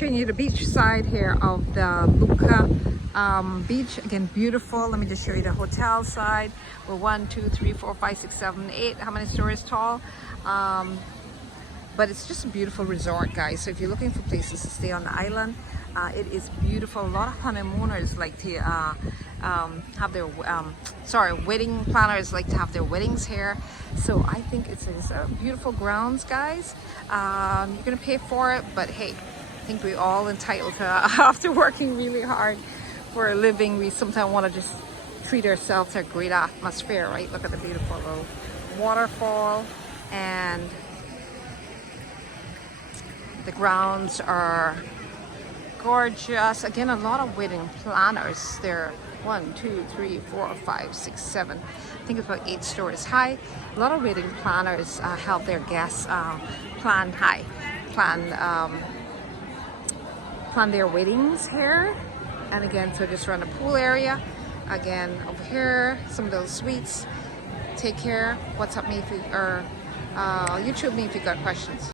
featuring you the beach side here of the Luca beach. Again, beautiful. Let me just show you the hotel side. We're 1, 2, 3, 4, 5, 6, 7, 8. How many stories tall? But it's just a beautiful resort, guys. So if you're looking for places to stay on the island, it is beautiful. A lot of honeymooners like to have their wedding planners like to have their weddings here. So I think it's a beautiful grounds, guys. You're gonna pay for it, but hey, I think we're all entitled to, after working really hard for a living, we sometimes want to just treat ourselves to a great atmosphere, right? Look at the beautiful little waterfall, and the grounds are gorgeous. Again, a lot of wedding planners. They're 1, 2, 3, 4, 5, 6, 7. I think it's about 8 stories high. A lot of wedding planners help their guests plan their weddings here. And again, so just around the pool area. Again, over here, some of those suites. Take care. WhatsApp me if you, or YouTube me if you got questions.